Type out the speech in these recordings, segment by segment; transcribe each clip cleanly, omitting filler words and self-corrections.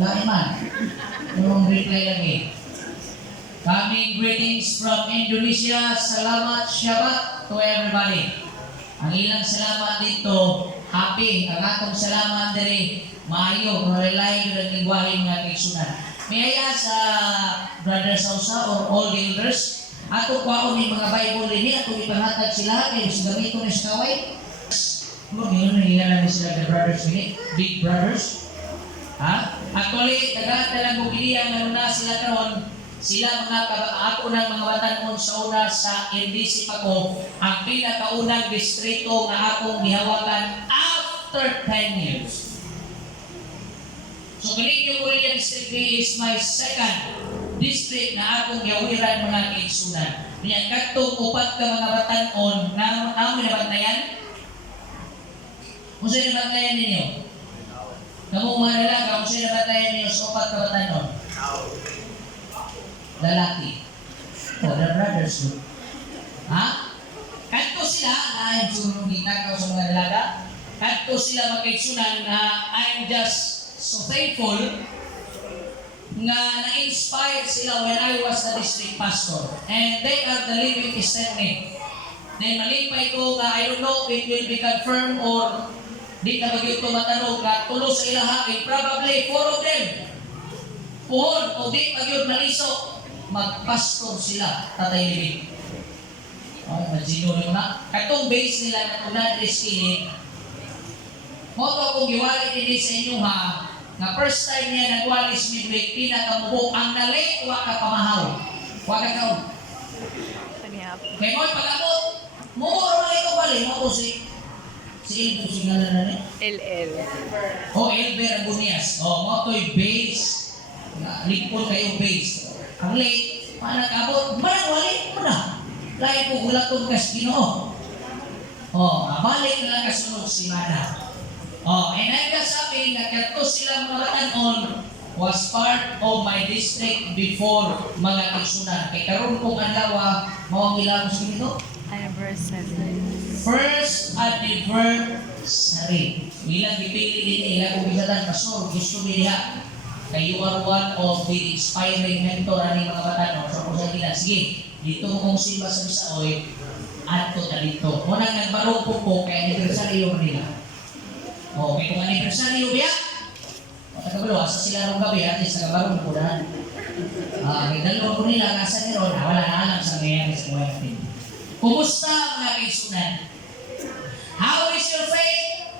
Lain man. Yung reply lagi. Coming greetings from Indonesia. Salamat Shabbat to everybody. Ang ilang salamat dito, happy. Ang atong salamat diri, maayo, relay yung lingwahe mga kaigsunan. May I ask Brother Sausa or all the elders, ato kwaon yung mga Bible ini, ato ipanhatag sila, kaya gusto gamitin na sa kaway. Ngayon, nangyayari sila the brothers ini, big brothers. Actually, taga-talang bugilian na na sila karon, sila mga ako ng mga batanon sa una sa NDC Paco, ang pinakaunang distrito na akong gihawakan after 10 years. So, Galigyo Korean District is my second district na akong gihawiran mga kaigsunan. Niya katong upat ka mga batanon na namin nabantayan. Kung sa'yo nabantayan ninyo? Kamu mga dalaga, kung sa'yo nabantayan ninyo sa upat ka batanon? Lalaki. Oh, the brothers. Kanto sila, na yung sunong kita sa mga dalaga. Kanto sila magkaigsunan na I'm just so thankful nga na-inspire sila when I was the district pastor. And they are the living testimony. Then malipay ko nga, I don't know if it will be confirmed or di na mag-ito matanong nga tulo sa ilahain. Probably 4 of them. Puhon o di mag-ito maliso. Mag-pastor sila, Tatay Living. Imagino nyo na. Katong base nila na tunad iskilin, moto akong giwali din sa inyo ha, na first time niya nagwalis midweek, pinakamubo, ang nali, waka pamahaw. Waka kaon. Kaya mo'y pag-abot, mubo rin ito bali, mo si Ilbo, si ngalan na niya? LL. Elber Agunias. Moto'y base. Lingkod kayo base. Ang late, manag-abot, manag-wali mo na. Lain po gulatong kas Ginoo. Balik na lang kasunod si Mana. And I'm just happy na kato sila mga batanon was part of my district before mga kaigsunan. Kay karon kong anlawa, mawang ilang sa Ginoo? Anniversary. First anniversary. Bilang dipili din ilang ubisadan pastor, gusto nila. Kay you are one of the inspiring mentor ani mga batanon. So kung sa nila, sige, dito mo kong simba sa Bisaoy, ato na dito. Munang nagbarong po kay aniversaryo nila. Kay kung aniversaryo biya, tagabalo, asa sila rong gabi, at least nagabarong po na. Kay dalawa po nila, nasa niro, wala na alam sa ngayon sa mga natin. Kumusta mga kaigsunan? How is your faith?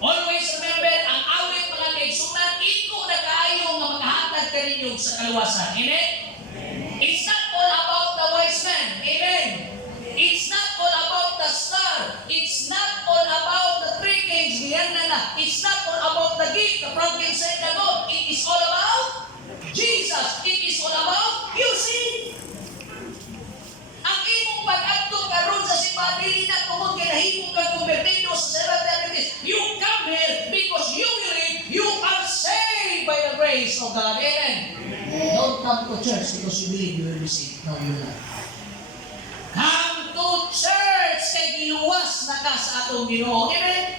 Always remember, ang awit mga kaigsunan, iko na kaayo nga makahatag ka ninyo sa kaluwasan. Amen? It's not all about the wise man. Amen? It's not all about the star. It's not all about the 3 kings. It's not all about the gift, the frankincense, the gold. It is all about Jesus. It is all about you. See? Ang imong pag-adto karon sa simbahan dili na tungod kay nahimo kang kumbirtido sa Seventh-day Adventist. You come here because you believe you are saved by the grace of God. Amen. Don't come to church because you believe you will receive. No, you're not. Come to church kay giluwas na ka sa atong Ginoo. Amen.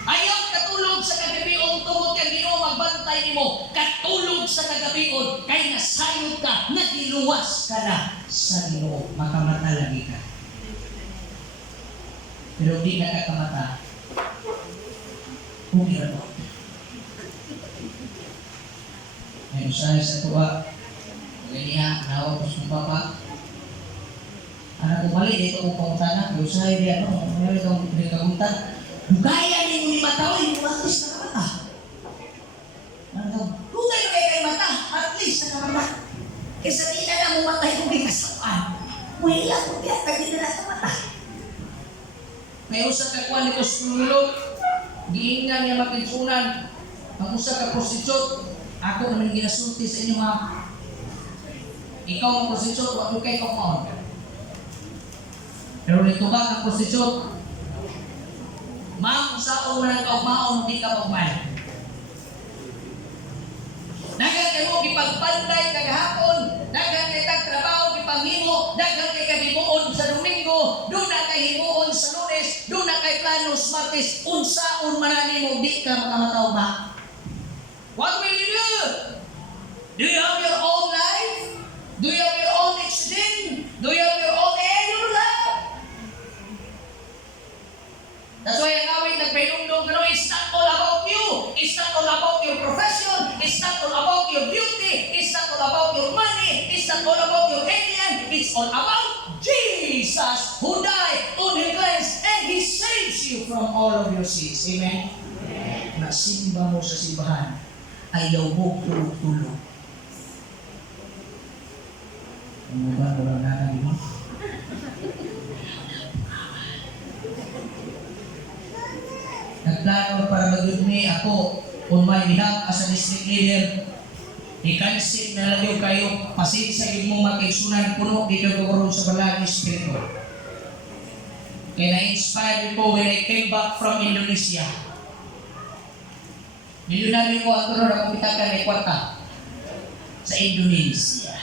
Ayaw katulog sa kagabion tungod kay Ginoo magbantay nimo. Katulog sa kagabion kay nasayod ka, nagiluwas ka na sa Ginoo. Makamata lagi ka. Pero di ka kakamata. Umira mo. May usahay sa tuwa. Ganyan, nawag ko sa papa. Anak ko mali, dito ko pangutana. May usahay di ano, may kaguntan. Gaya ni mo mata, yung atis na kamata. Lugay na kay mata, at least na kamata. Kesa di na mo matay kung may kasapaan. Wala ko kaya kagin na sa mata. May usa ka kuwan nito sululog. Giingan niya makinsunan. Ang usa ka prostitute. Ako naman ginasulti sa inyo mga. Ikaw ang prostitute, wag mo kayo kumaon. Pero nito ba ang prostitute? Ma'am, saan mo na kaumaon, hindi ka magmahal. Dagan kayo ipagpanday kagahapon, dagan kay tagtrabaho, ipanghimo, dagan kay kahimuon sa Domingo, doon na kay himuon sa Lunes, doon na kay Planos Martes, unsaon manani mo, di ka makamataw ba? What will you do? Do you have your own life? Do you have your own accident? Do you have your own air in your life? That's why ang awit nagpainumdum ko, it's not all about you. It's not all about your profession. It's not all about your beauty. It's not all about your money. It's not all about your alien. It's all about Jesus who died on the cross and He saves you from all of your sins. Amen? Nasimba mo sa simbahan, ayaw mo tulog-tulog. Ano ba? Walang nakali mo? Nagplano para mag-udmi ako on my behalf as a district leader. I-cancel na lang yung kayo, pasensya yung mong makiksunan puno, di ka gawin sa balang espiritu. Kaya na-inspire ko when I came back from Indonesia. Milyonaryo ko ang turun ang kumitakan ay kwarta sa Indonesia.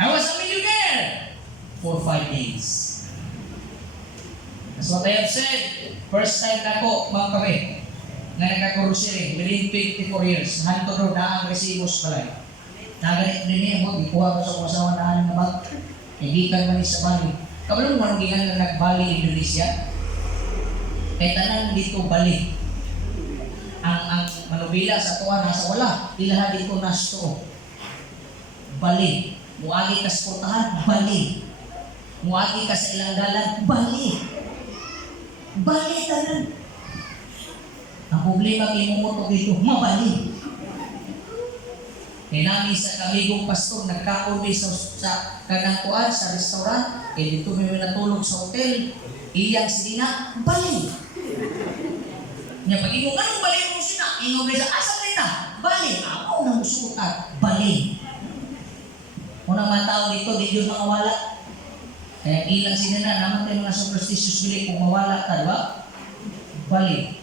I was a millionaire for 5 days. That's what I have said. First time na ako, mga kami, na nagkakurusiri within 24 years. Hanto ro na ang resibos balay. Naganit din niya mo, ikuha ko sa kusawa na ng bag. Ibigan man sa Bali. Kabalong mo gingan na nagbali Indonesia. Kaya tanan dito Bali. Ang manubila sa tuwa nasa wala. Ilaha dito nasto. Bali. Muagi ka sa putahan, Bali. Muagi ka sa ilang dalan, Bali. Bali tanan. Ang problema kay mo dito, mabali. Kaya namin sa kamigong pastor, nagkakulmi sa kanangkuan, sa restaurant, kaya dito may natulog sa hotel, iyang sinina, bali. Nga pag inong, anong bali mo sina? Inong may sa asa nila, bali. Ako nang usutan, bali. Unang mga tao dito, di yun makawala. Kaya ilang sinina, naman tayo mga superstitious bili kung mawala ka, diba? Bali.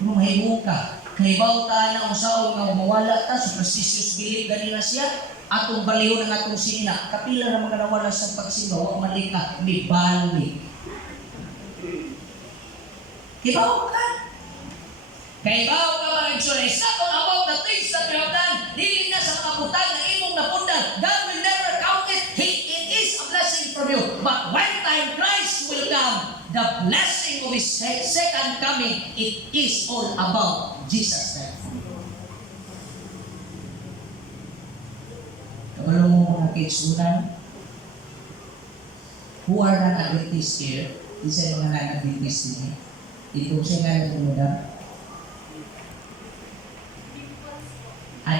Kung mahibuong ka, kahibaw ta na usaon nga mawala ta, superstitious belief ganina siya, atong baliw ng atong sinina, kapila na mga nawala sa pagsimba, huwag malika, may bali. Kahibaw ka? Kahibaw ka mga igsoon, it's not all about the things that we have done, dili na sa mga butang na imong napundan, God will never count it, it is a blessing from you. But when time Christ will come, the blessing of His second coming, it is all about Jesus Christ. Kabalo mo mga kaitsunan, who are non-Adventist here, isa yung mga non-Adventist niya, ito siya nga nagumudan.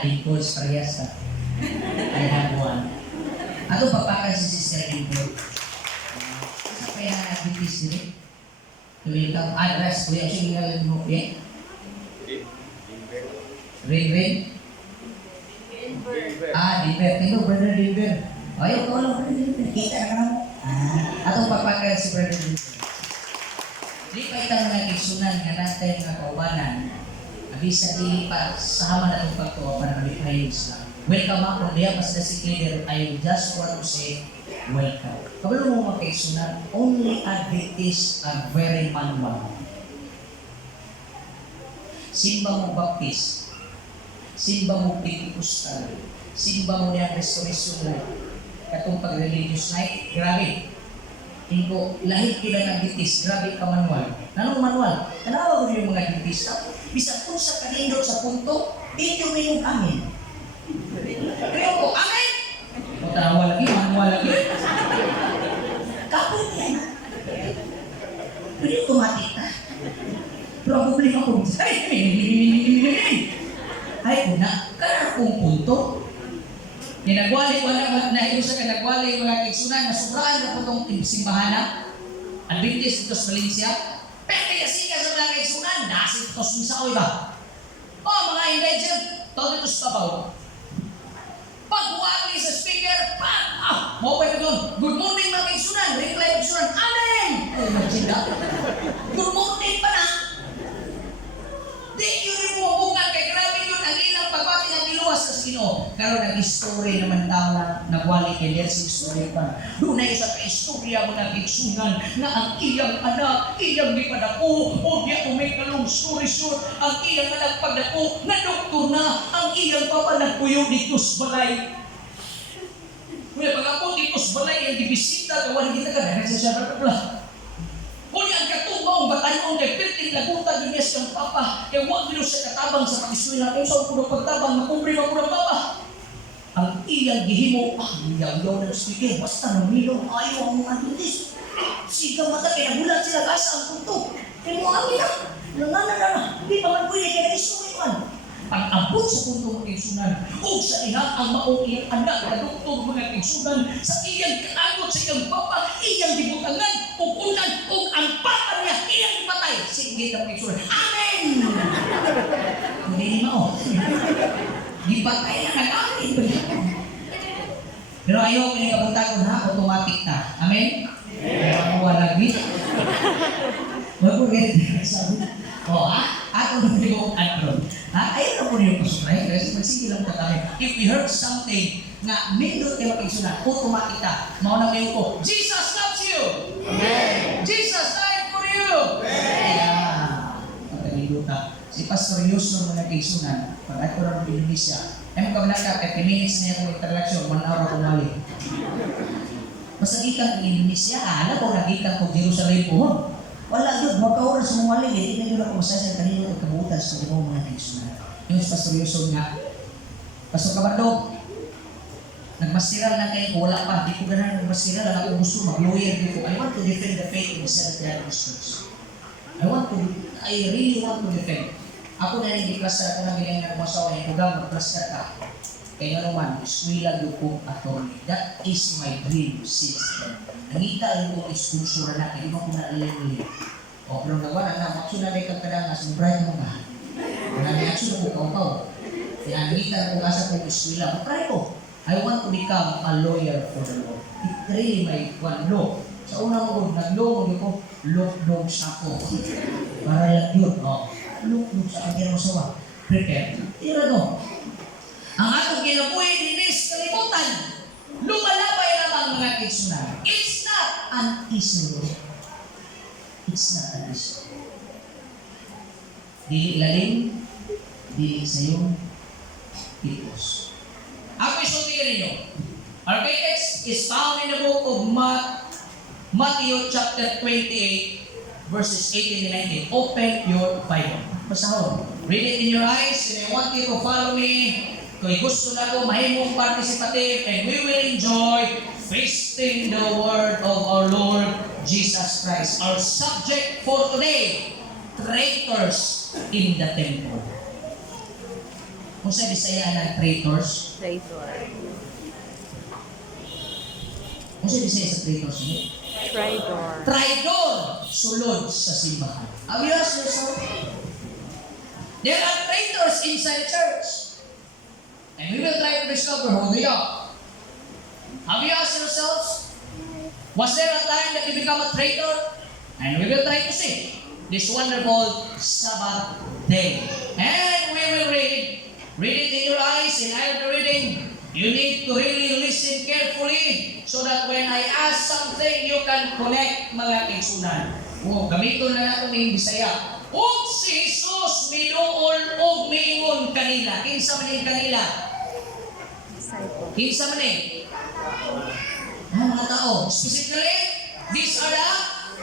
Dimples parehas ka. I have one. Ato papakan si Sister Dimples. Kaya nag-Adventist din. Tuwing kang address, kuya siya ginagalan mo, eh? Ring? Dimber. Tingno, Brother Dimber. Ayaw ko lang, Brother Dimber. Kita na lang. Atong papakan si Brother Dimber. Di pa itang nagkiksunan nga natin nga kaubanan. Abisa di pa sama na itong pagtuwapan ng Ayos lang. Welcome ako. Diya pas na si Leader, I just want to say, welcome. Kabalo mo mga kaisunan, only Adventists are very manual. Simba mo Baptist, simba mo Pentecostal, simba mo niyang Restoration Night, katong pag-religious night, grabe. Tingko, lahit kila ng Adventist, grabe ka manual. Anong manual? Kanawa ko yung mga Adventist, bisa kung sa kanindot sa punto, dito may yung amin. Kaya ko, amin! O tanawa lagi, manual lagi. Kapit yan. Pwede automatic na. Pero ang problema ko, ay, una, kaya kung punto. Nagwali, wala na ito sa kanagwali, mga kaigsunan, nasubraan na po itong simbahan na Adventist ito sa Valencia. Pero kaya siya sa mga kaigsunan, nasin ito sa oy ba? O, mga indigent, tawag ito sa tabaw. Pagwali sa speaker, mau pa ito doon. Good morning mga kaigsunan, reply kaigsunan, amen! Ay, magsinda. Good morning pa na. Di yun yung bubungan kay grabe yun ang ilang pagbati ng iluwas sa Sino. Karon nag-story naman tao na nagwali kay Lersi story pa. Doon na isa ka istorya mo na igsunan na ang iyang anak, iyang di padako, o di ako may kalong story short, ang iyang anak pagdako, na doktor na, ang iyang papa nagpuyo dito sa balay. Kaya pag ako dito sa balay, ang dibisita, kawan kita ka, nagsasyarat na. Kuni ang katubaw, batayon kay perting lagutan din niya siyang papa, kaya huwag nilo siya katabang sa pag-iswila, kaya saan ko pagtabang, makumpri mo ng papa. Ang iyang gihimo, yaw-yaw ng speaker, basta namilong ayaw ang mga adultis. Siga mata, kaya nagulat sila kasa ang punto. Kaya mo amin na, hindi pa man pwede kaya isuwi man. Ang abot sa punto mga igsunan, o sa ihang ang maong iyang anak na doktor mga igsunan, sa iyang kaagot sa iyang papa, iyang dibutangan, o unan, o ang papa niya, iyang ipatay. Sige na mga igsunan. Amen! Hindi ni mao. Dipatay na nag-amin. Pero ayaw pinagabunta ko na, automatic na. Amen? Wala lagi. Wala po ganit. Sabi, ako na yung ano. Ayaw na po niyo pasunay. Kasi magsige lang ka kami. If we heard something na nindot kayo mag-igsunan, automatic na. Mauna kayo ko, Jesus loves you! Amen! Jesus died for you! Amen! Pagkalinduta. Si Pastor Yusuf mo nag-igsunan, pag ako rin ng Indonesia, ay magkabalaka, 50 minutes na yung interaction, 1 hour akong mali. Basta gikan ng Indonesia, alam ko nagikan ko Jerusalem po. Wala yun, magka-oras sa mga mali, hindi na yun ako masasal kanino at kabutas sa mga mga nag-igsunan. Yung si Pastor Yusuf nga, Pastor Kabardog, nagmasiral na kayo, wala pa, di ko ganahan nagmasiral, lang ako gusto, mag-lawyer ko. I want to defend the faith of the Seventh-day Church. I really want to defend. Ako na rin di-plaster ako na bilang nagmasawa yung hugang mag-plaster ka. Kaya nga naman, iswila yung attorney. That is my dream system. Nangita yung kong isponsura na, kaya ko na alam-alam. O, pero nawa na, maksuna na ikang kadangas, mabray mo ka. Nag-reaction ako kaukaw. Kaya nangita kong asa kong iswila. Mabray ko. I want to become a lawyer for the Lord. It really my one law. Sa unang mo, nag-law ko, look-dog sa ako. Para lang yun, look-dog sa akin kinasawa. Prepare. Tira no. Ang atong kinabuhi dinis kalimutan. Lumalabay namang mga igsunan. It's not an issue. It's not an issue. Dili lalim, dili sa iyong ipos. Ako isulti ninyo. Our text is found in the book of Matthew chapter 28, verses 18 and 19. Open your Bible. Basahon. Read it in your eyes, and I want you to follow me. Kung gusto na ko, mahimong participative, and we will enjoy feasting the word of our Lord Jesus Christ. Our subject for today, traitors in the temple. Kung sa Bisaya ng traitors? Traitor. Kung sa Bisaya sa traitors? Traitor. Traidor, sulod sa simbahan. Have you asked yourself? There are traitors inside the church. And we will try to discover who they are. Have you asked yourselves? Was there a time that you become a traitor? And we will try to see this wonderful Sabbath day. And we will read it in your eyes, and I will be reading. You need to really listen carefully so that when I ask something, you can connect mga igsunan. Gamiton na natin ng Bisaya. Ug si Jesus minuol og mingon kanila. Kinsa man yung kanila? Disciple. Kinsa man eh? Mga tao. Specifically, these are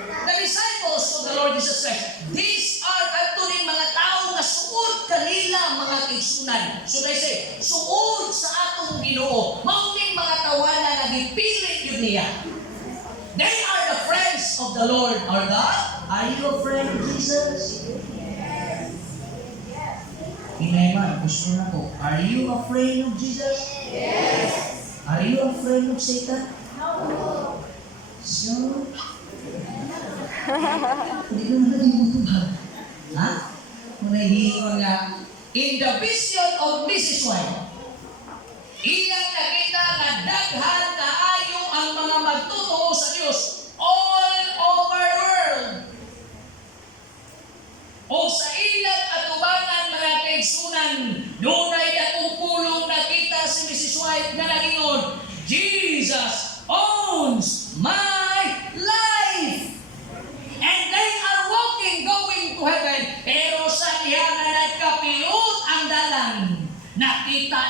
the disciples of the Lord Jesus Christ. These are katuning mga tao na suod kanila mga igsunan. So they say, suod sa atong Ginoo. Mauning mga tawanan na gipili yun niya. They are the friends of the Lord our God. Are you a friend of Jesus? Yes. Inayman, gusto na ko. Are you a friend of Jesus? Yes. Are you a friend of Satan? No. So, hindi naman nalimutuhan. Ha? Kung nahihingon nga, in the vision of Mrs. White, iyang nakita na daghan na ayo ang mga magtutuo sa Diyos all over the world. O sa ilang atubangan mga kaigsunan, doon ay akong pulong nakita si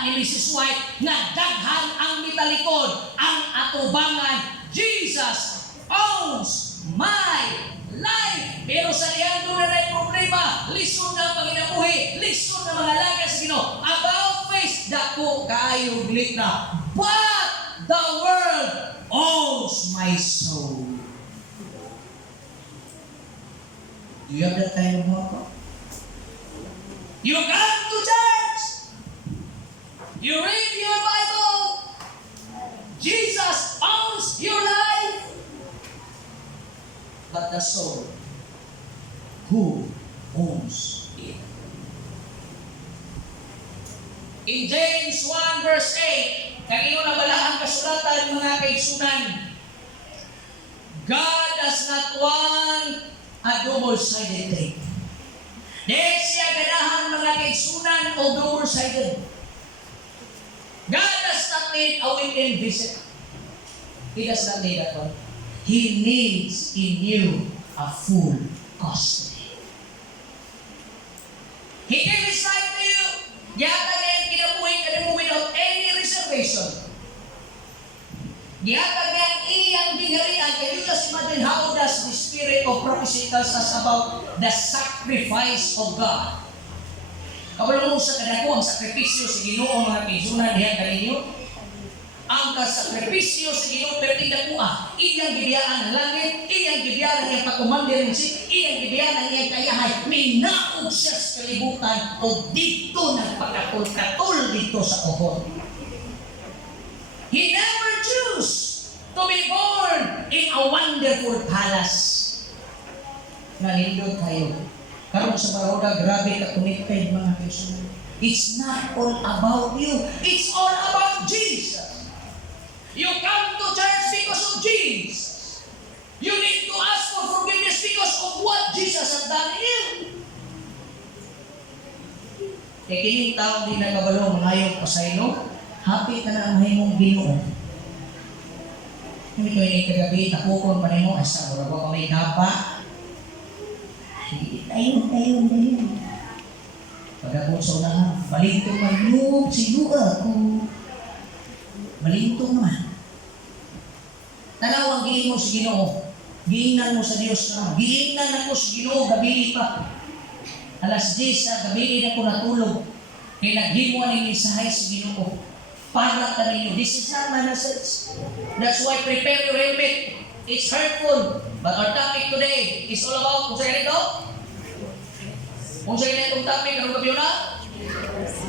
ni Mrs. White nga daghan ang mitalikod ang atubangan. Jesus owns my life. Pero sa liyan doon na rin problema, lisod na ang paginabuhi, lisod na mga lagas sa Ginoo. About face, dako kayo glit na. But the world owns my soul. Do you have that kind of motto? You come to church. You read your Bible. Jesus owns your life. But the soul, who owns it? In James 1 verse 8, kanino na balahang kasulatan mga kaigsunan, God does not want a double-sided thing. Dahil siya ganahan mga kaigsunan o double-sided. God does not need a weekend visit. He does not need that one. He needs in you a full custody. He gave His life to you. Yata na yung kinabuhin ka mo without any reservation. Yata na yung iyang binarian. Can you just imagine how does the Spirit of prophecy tells us about the sacrifice of God? Kabalo mo sa kadako ang sakripisyo sa Ginoo mga kaigsunan diyan kaninyo. Ang kasakripisyo sa Ginoo perting dakuha. Iyang gibiyaan ang langit, iyang gibiyaan ang iyang pagkumandir ng ship, iyang gibiyaan ang iyang kayahay. Minaog siya sa kalibutan o dito nagpakatul-katul dito sa uhod. He never chose to be born in a wonderful palace. Nalindot kayo. Karong sa paroda, grabe ka connected mga kaigsunan. It's not all about you. It's all about Jesus. You come to church because of Jesus. You need to ask for forgiveness because of what Jesus has done in you. Kaya kining taong di nagkabalo, mangayong pasaylo, happy ka na ang mahimong Ginoo. Hindi ko yung kagabi, takukon pa nimo, asa, wala ko may gapa. Ayun. Pagkakot sa unahan, balintong mayroon, sinuha ko. Balintong naman. Tanaw ang giin mo sa Ginoo. Giinan mo sa Dios na. Giinan ako sa Ginoo, gabi pa. Alas 10 sa gabi na ko natulog. Kaya naghimo ang mensahe sa Ginoo. Para ka ninyo. This is not my message. That's why prepare your helmet. It's hurtful. But our topic today is all about, kung sa'yo nito? Kung sa'yo nito itong topic, anong gabi na?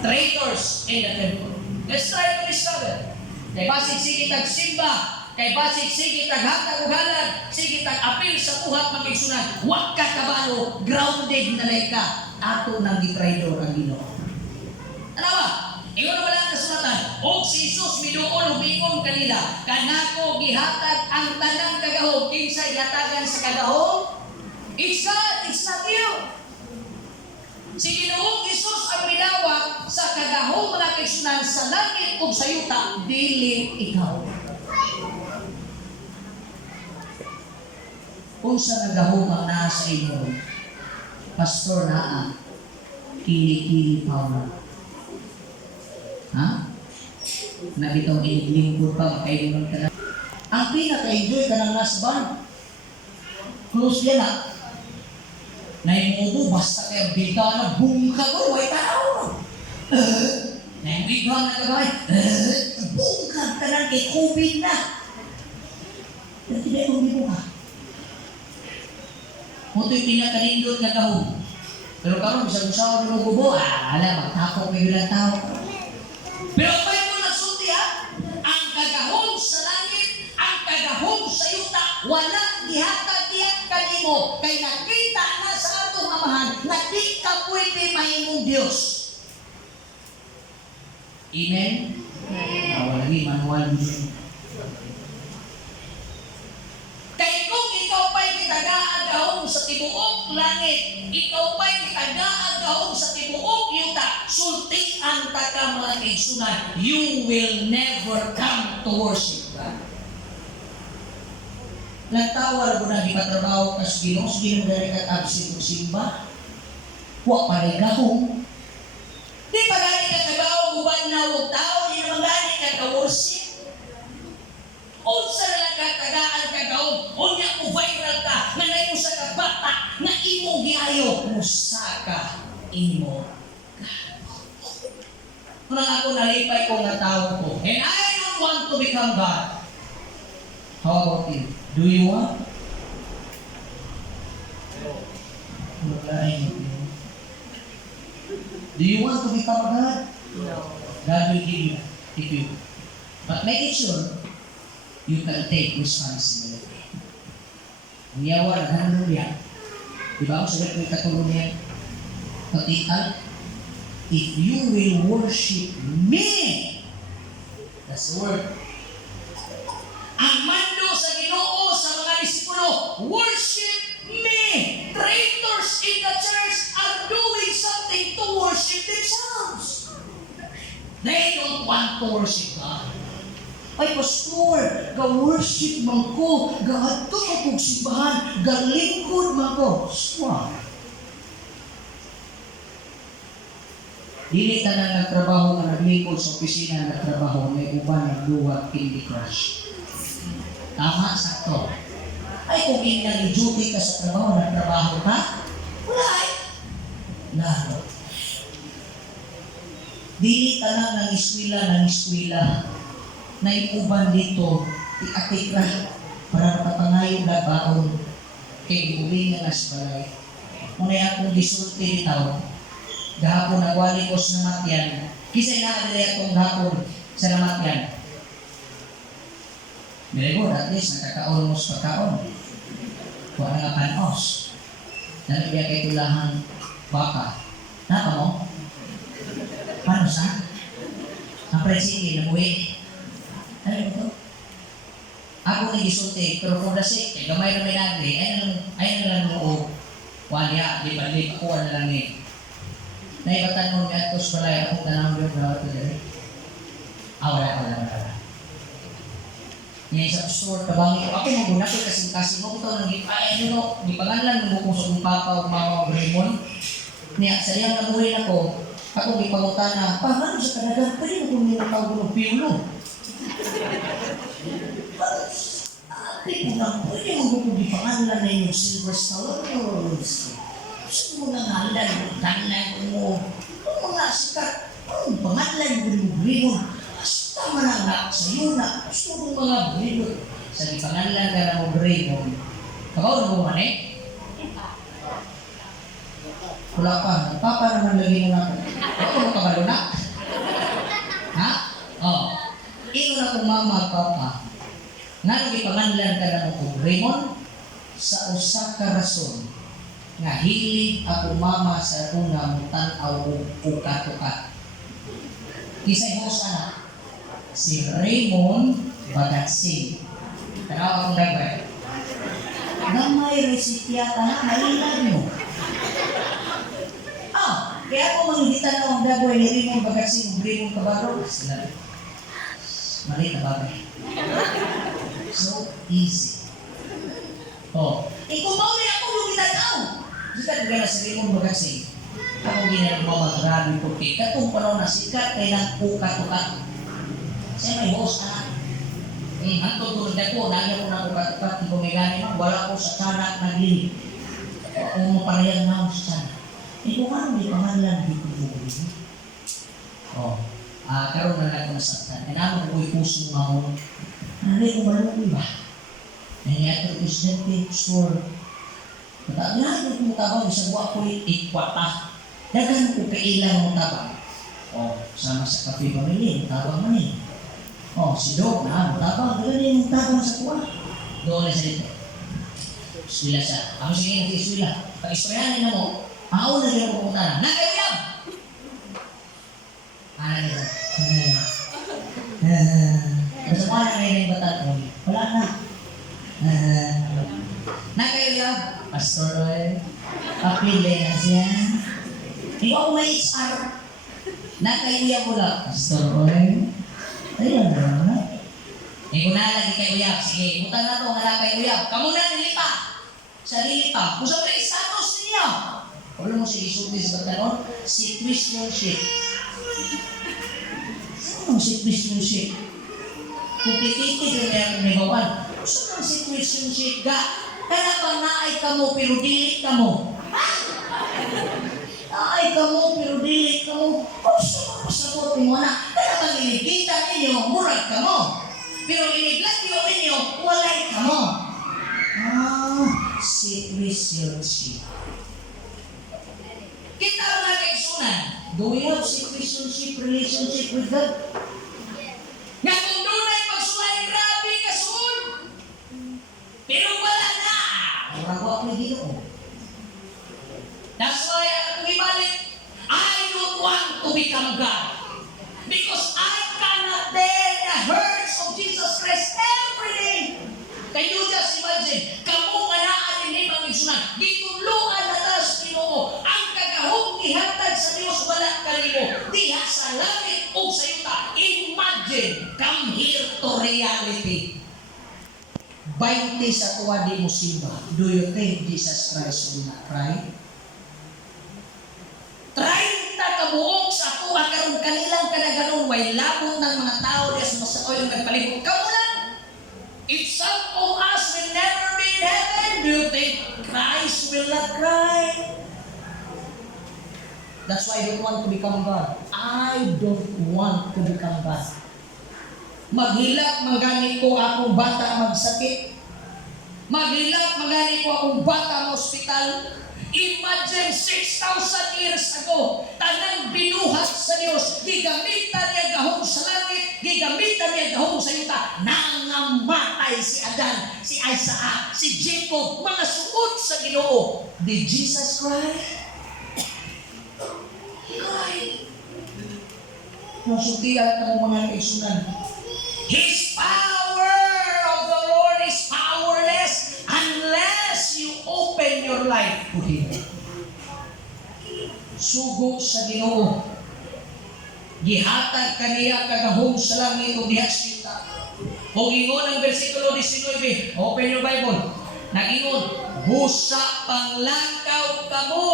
Traitors in the temple. Let's try to discover. Kay basig sige tagsimba, kay basig sige taghatag og halad, sige tag-apil sa buhat magigsunan. Wa ka kabalo, grounded na lay ka. Ato nang gitraidor ang Ginoo. Ano ba? Ingon na wala kasulatan. Og si Jesus miduol humingon kanila, kanako gihatag ang tanang kagahom. Kinsay hatagan sa kagahom? It's God, it's not you. Si Ginoong Jesus ang minawag sa kagahom mga kaigsunan sa langit ug sa yuta, dili ikaw. Unsa nagahom ang naa sa inyo? Pastor naa, kili-kili Paula. Ha? Nabitaw lingkod pa, makailingon ka na. Ang pinaka-enjoy ka ng last band, close yan ha. Naimubo, basta kaya bintana, boom ka ko, way tanaw. Naimighan na kagawin, boom ka na, kay COVID na. Pero tidak umibo ka. Muto'y pinakalindot na kahon. Pero karon bisag usawa ni mo gubo, ala, magtapok may bilang tao. Pero pa'y mo nagsulti ha, ang kagahom sa langit, ang kagahom sa yuta, wala dihatag-dihat kanimo, kay nakita na sa atong amahan, na di ka pwede mahimong Diyos. Amen? Awali, manual yun. Kay kung ikaw pa'y kitag-aagahom sa tibuok langit, ikaw pa'y kitag-aagahom sa tibuok yuta, sultian ta ka mga kaigsunan, you will never come to worship God. Nagtawar ko na di patrabaho ka sa Ginoo, sa Ginoo dari ka absent o simba. Huwag pa rin gahong. Di pa gani ka trabaho, uban na huwag imo. Kung ako nalipay ko nga tao ko, and I don't want to become God. How about you? Do you want? Do you want to become a God? No. God will give you if you. But make it sure you can take responsibility. Ang yawa na hallelujah. Diba ako sabi ko ikatulong niya? Patitan, if you will worship me, that's the word. Ang mando sa Ginoo sa mga disipulo, worship me. Traitors in the church are doing something to worship themselves. They don't want to worship God. Ay, pastor, ga-worship man ko, ga-ato ko kong simbahan, ga-lingkod man ko. Swak. Dili ka na nagtrabaho na naglingkod sa opisina nagtrabaho, may uban nagluwag Candy Crush. Tama, sakto. Ay, kung duty ka sa trabaho, nagtrabaho ka, wala ay. Lalo. Dili ka lang ng iskwila, na iuban dito, i-atik ra, para makapangayo na baon, kay iuwi nga nas balay. Muna akong disulti dito, gahapon nagwali ko sa namatyan, kisay na akong gahapon sa namatyan. Very good, at least nakakaon mo sa pagkaon. Kuha na nga panos. Dahil biya kay tulahan baka. Napa mo? Paano sa? Ang presige, nabuhi. Ano ito? Ako nagisulti, pero kung lasik, gamay na may nagli, ay na lang mo walya, di ako na lang eh. Naibatan mo niya ito sa balay, akong tanang yung bawat ito dyan. Wala. Ngayon sa pastor, kabangi ko, ako maguna ko kasi mo ko ito nang di pangalan mo kung sa kong papa o mama o Raymond. Niya, sayang na buhay ako, ako may pangutana, paano sa kanagan, pwede mo kung nilataw ko ng piulo. Pwede mo kung di pangalan na yung silver stars. Gusto mo na ngalan, danlan mo, kung mga sikat, kung pangalan mo Raymond, tama na nga sa'yo na gusto mong mga Raymond. Sa ipangalan ka na mo Raymond, kabaw na mo man eh? Wala pa, nagpapa naman lagi mo na. Ako mo kabalo na? Ha? Ino na kong mama at papa, nga ipangalan ka na mo Raymond, sa usa ka rason, nga hilig ako mama sa una mo tanaw o ukat-ukat. Kisay mo sana, si Raymond Bagatsing. Tanaw akong dagbay. Gamay resipyata na, mailan nyo. Kaya ako mangigitan na ang dagbay ni Raymond Bagatsing, Raymond Kabaro. Sila. Mali na bagay. So easy. Kung maulit ako yung itanaw. Sikat ka na si Raymond Bagatsing. Ako ginagawa mag-grabe ko kay katong panahon na sikat kay ng ukat-ukat. Siya may host na. Hantong tulad ako, dahil ako ng ukat-ukat, hindi ko may gani mo, wala ko sa tiyanak naglili. Ako mo parehang na ako sa tiyanak. Kung ano may pangalan dito mo. Karoon na ako nasaktan. Kailangan ko yung pusong mahon. Nanay ko malungoy ba? Nangyay ito presidente, store. Matagalan ko tabang, isang ko ikwata. Dagan ko kailang mo tabang. Sama sa kape pamilya, tabang man eh. Si Dog na, tabang, dagan yung tabang sa kuwa. Doon sa dito. Swila siya. Ako sige natin swila. Pag-isprayanin na mo, maaw na din ako pumunta na. Nakayuyab! Nila. Basta pa na ngayon yung batat mo. Wala na. Nakayuyab! Pastor Roy, papili na siya. Hindi ako may HR. Nakayuyab mo lang. Pastor Roy, ayun na. Kung nalagi kay Uyab, sige, butang na ito, nalagi kay Uyab. Kamu na nilipa. Sa nilipa. Kung sa mga status niya. Wala mo si isuti sa pagkanon? Situationship. Ano ang situationship? Complicated yung may akong nibawan. Gusto ng situationship ka? Kaya bang naay ka mo pero dili ka mo? Naay ka kamo pero dili kamo. Kung sa pasabot mo na, kaya magigita ninyo, murag kamo. Pero iniglagyo ninyo, walay kamo. Situationship. Kita mga kaigsunan, do we have situationship, relationship with God? Nga kung doon ay pagsulay, grabe kasun. Pero wala na. Murag ako ni Ginoo. That's why ako ibalik, I don't want to become God. Because I cannot bear the hurts of Jesus Christ every day. Can you just imagine, kamo nga naan ni mga igsunan, gituluan na ta sa Ginoo, ang kagahong gihatag sa Dios wala kanimo, diha sa langit o sa yuta. Imagine, come here to reality. 20 sa tuwa di mo simba, do you think Jesus Christ will not cry? 30 kabuok sa tuwa karon kanilang kanaganon, way labot ng mga tao diya sa masaoy ang nagpalibot. Kamu lang! If some of us will never be in heaven, do you think Christ will not cry? That's why I don't want to become God. I don't want to become God. Maghilak magani ko akong bata magsakit. Maghilak magani ko akong bata ma-hospital. Imagine 6,000 years ago, tanang binuhat sa Diyos, gigamitan niya gahong sa langit, gigamitan niya gahong sa yuta, nangamatay si Adan, si Isaac, si Jacob, mga suot sa Ginoo. Did Jesus cry? He cried. Nasutihan ng mga kaisunan. His power of the Lord is powerless unless you open your life to Him. Sugo sa Ginoo. Gihatag kaniya kagahom sa langit o diha sa yuta. Kung ingon ang versikulo 19, open your Bible. Nag-ingon, busa panglakaw kamo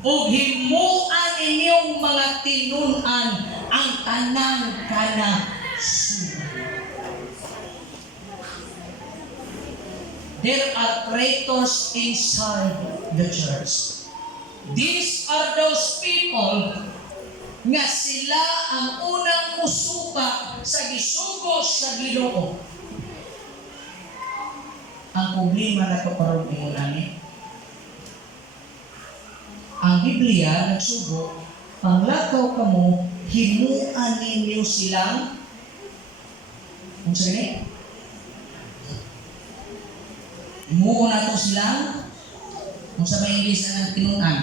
o himuan inyong mga tinunan ang tanang kana sugo. There are traitors inside the church. These are those people nga sila ang unang musuka sa gisugo sa Ginoo. Ang problema na kaparoon mo nani, ang Biblia nagsugo, panglakaw kamo, himuan ninyo silang, kung saan himuon na to silang, kung sa may English na ng tinunan,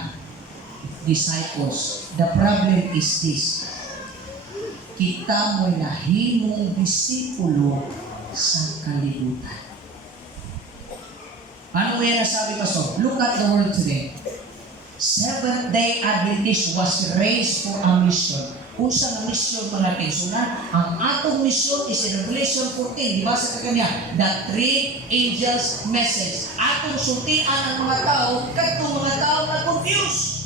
disciples. The problem is this. Kita mo'y nahimong disipulo sa kalibutan. Ano mo yan nasabi, Pastor? Look at the world today. Seventh-day Adventist was raised for a mission. Kung saan ang mission mga kaisunan, ang atong mission is in Revelation 14. Diba sa kanya? The three angels' message. Atong sultian ang mga tao, katong mga tao na confused.